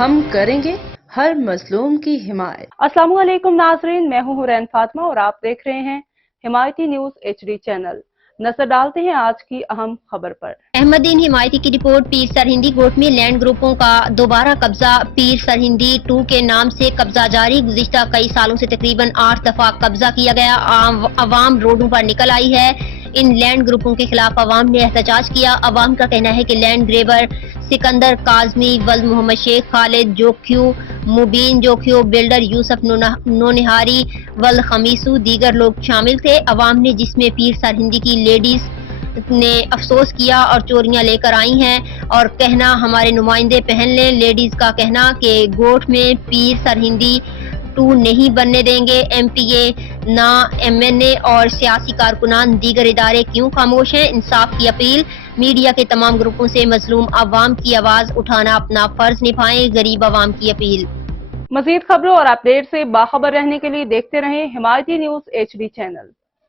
ہم کریں گے ہر مظلوم کی حمایت۔ السلام علیکم ناظرین، میں ہوں حورین فاطمہ اور آپ دیکھ رہے ہیں حمایتی نیوز HD چینل۔ نظر ڈالتے ہیں آج کی اہم خبر پر۔ احمد دین حمایتی کی رپورٹ۔ پیر سرہندی گوٹھ میں لینڈ گروپوں کا دوبارہ قبضہ۔ پیر سرہندی 2 کے نام سے قبضہ جاری۔ گزشتہ کئی سالوں سے تقریباً 8 دفعہ قبضہ کیا گیا۔ عوام روڈوں پر نکل آئی ہے۔ ان لینڈ گروپوں کے خلاف عوام نے احتجاج کیا۔ عوام کا کہنا ہے کہ لینڈ گریبر سکندر کاظمی، ولد محمد شیخ، خالد جوکھیو، مبین جوکھیو، بلڈر یوسف نونہاری، ولد خمیسو دیگر لوگ شامل تھے۔ عوام نے جس میں پیر سرہندی کی لیڈیز نے افسوس کیا اور چوریاں لے کر آئی ہیں اور کہنا ہمارے نمائندے پہن لیں۔ لیڈیز کا کہنا کہ گوٹھ میں پیر سرہندی 2 نہیں بننے دیں گے۔ MPA نہ MNA اور سیاسی کارکنان دیگر ادارے کیوں خاموش ہیں؟ انصاف کی اپیل۔ میڈیا کے تمام گروپوں سے مظلوم عوام کی آواز اٹھانا اپنا فرض نبھائیں، غریب عوام کی اپیل۔ مزید خبروں اور اپڈیٹ سے باخبر رہنے کے لیے دیکھتے رہیں حمایتی نیوز HD چینل۔